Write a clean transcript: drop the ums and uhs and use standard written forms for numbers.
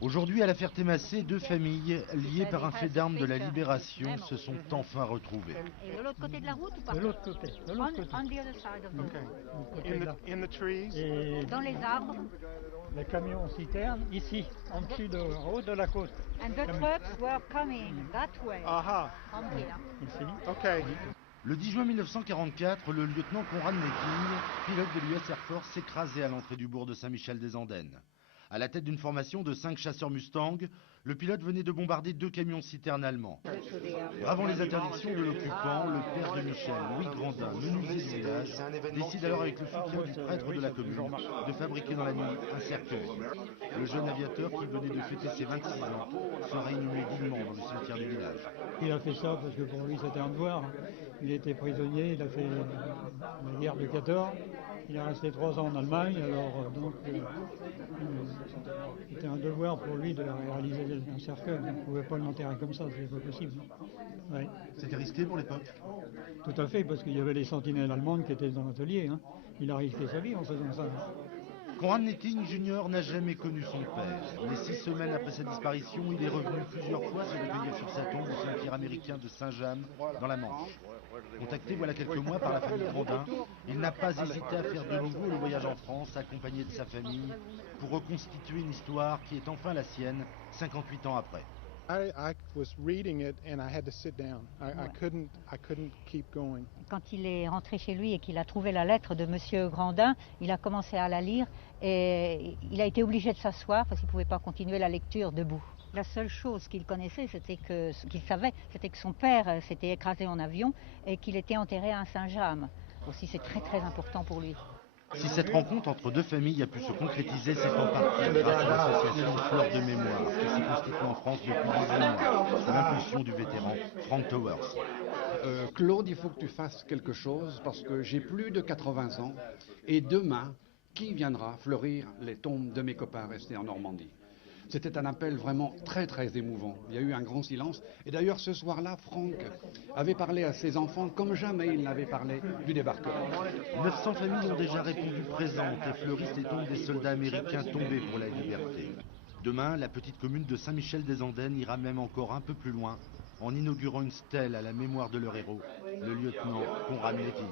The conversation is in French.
Aujourd'hui, à la Ferté-Massé, deux familles liées par un fait d'armes de la Libération se sont enfin retrouvées. Et de l'autre côté de la route ou pas? De l'autre côté. De l'autre côté. On the other side of the road. In the trees. Et Dans les arbres. les camions citernes ici, en dessus de haut de la côte. And the trucks were coming that way. Aha. From here. Ici. Okay. Le 10 juin 1944, le lieutenant Conrad Necking, pilote de l'US Air Force, s'écrasait à l'entrée du bourg de Saint-Michel-des-Andennes. À la tête d'une formation de 5 chasseurs Mustang, le pilote venait de bombarder 2 camions citernes allemands. Bravant les interdictions de l'occupant, le père de Michel, Louis Grandin, menuisier du village, décide alors avec le soutien du prêtre de la commune de fabriquer dans la nuit un cercueil. Le jeune aviateur qui venait de fêter ses 26 ans sera inhumé dignement dans le cimetière du village. Il a fait ça parce que pour lui c'était un devoir. Il était prisonnier, il a fait la guerre de 14, il est resté 3 ans en Allemagne, alors c'était un devoir pour lui de réaliser un cercueil. On ne pouvait pas l'enterrer comme ça, c'est pas possible. Ouais. C'était risqué pour l'époque? Tout à fait, parce qu'il y avait les sentinelles allemandes qui étaient dans l'atelier. Hein. Il a risqué sa vie en faisant ça. Conrad Necking Jr. n'a jamais connu son père, mais 6 semaines après sa disparition, il est revenu plusieurs fois se recueillir sur sa tombe au cimetière américain de Saint-James, dans la Manche. Contacté voilà quelques mois par la famille Grandin, il n'a pas hésité à faire de nouveau le voyage en France, accompagné de sa famille, pour reconstituer une histoire qui est enfin la sienne, 58 ans après. I was reading it and I had to sit down. I couldn't keep going. Quand il est rentré chez lui et qu'il a trouvé la lettre de Monsieur Grandin, il a commencé à la lire et il a été obligé de s'asseoir parce qu'il ne pouvait pas continuer la lecture debout. La seule chose qu'il connaissait, qu'il savait, c'était que son père s'était écrasé en avion et qu'il était enterré à Saint-James. Aussi, c'est très très important pour lui. Si cette rencontre entre deux familles a pu se concrétiser, c'est en partie grâce à l'association Fleur de Mémoire, qui s'est constituée en France depuis 18 mois, sous l'impulsion du vétéran Frank Towers. Claude, il faut que tu fasses quelque chose parce que j'ai plus de 80 ans et demain, qui viendra fleurir les tombes de mes copains restés en Normandie? C'était un appel vraiment très très émouvant. Il y a eu un grand silence. Et d'ailleurs, ce soir-là, Franck avait parlé à ses enfants comme jamais il n'avait parlé du débarquement. 900 familles ont déjà répondu présentes et fleurissent les tombes des soldats américains tombés pour la liberté. Demain, la petite commune de Saint-Michel-des-Andennes ira même encore un peu plus loin en inaugurant une stèle à la mémoire de leur héros, le lieutenant Conrad Necking.